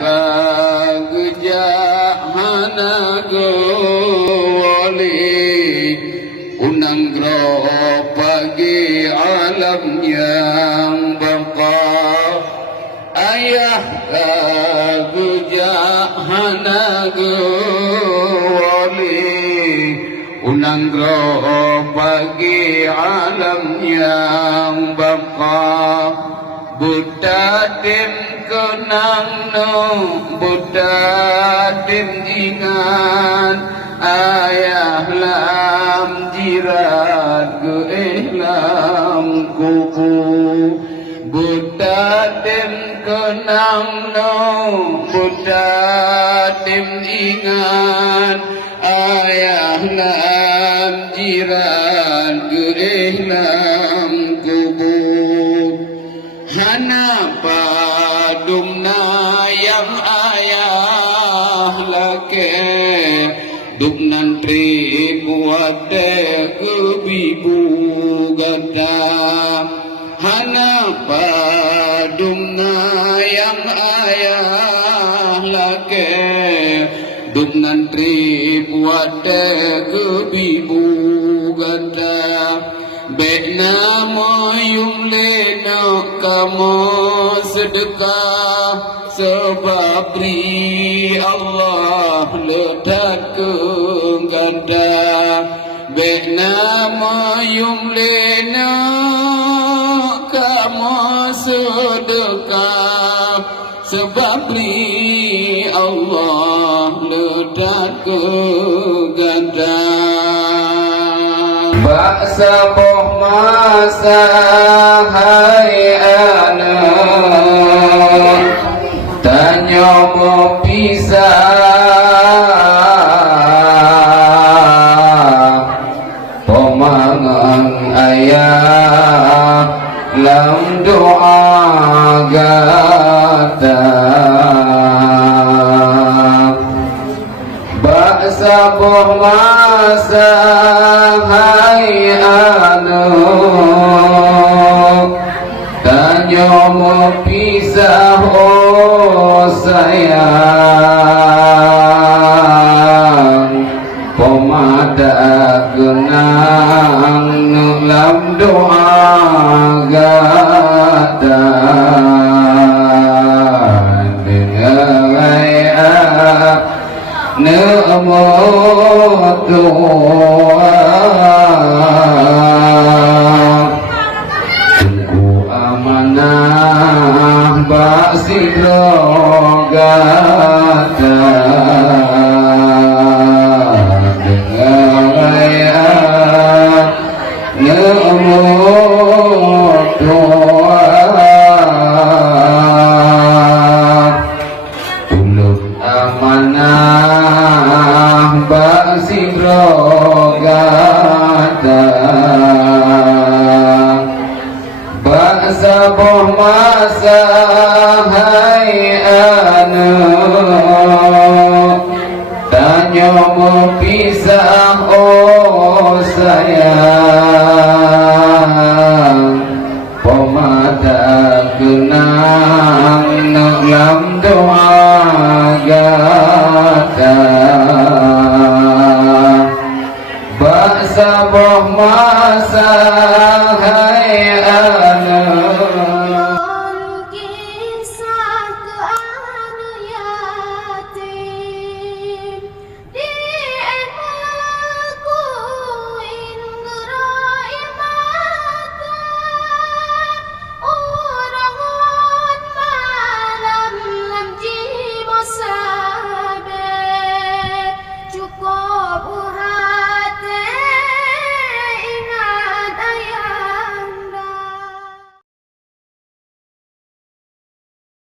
kagejahana gawali unang pagi alam yang baka ayah kagejahana gawali unang pagi alam yang baka Buddha tim kenang no Buddha tim ingat ayah lam jirat ke ihlam kuku Buddha tim kenang no Buddha tim ingat ayah lam jirat ke ihlam kuku Hana padumna yang ayah lake Duknan tri kuate kebibu gada Hana padumna yang ayah lake Duknan tri kuate kebibu gada Bekna moyung lena kamu sedekah Sebab beri Allah letak ke ganda Bekna moyung lena kamu sedekah Sebab beri Allah letak ke ganda Baksa boh masa hai anak Tanya mau pisah Pemangang ayah lam doa gata Baksa boh masa hai anak Tanya mau pisah oh sayang Pemada genang dalam doa gada Dengan ayah nemo doa Tunggu amanah basidro gada Dengan ayah nemo doa Uluk amanah basidro gada Baksa boh masa hai anak Tanya mau pisah oh sayang Pemada genang dalam doa gada Baksa boh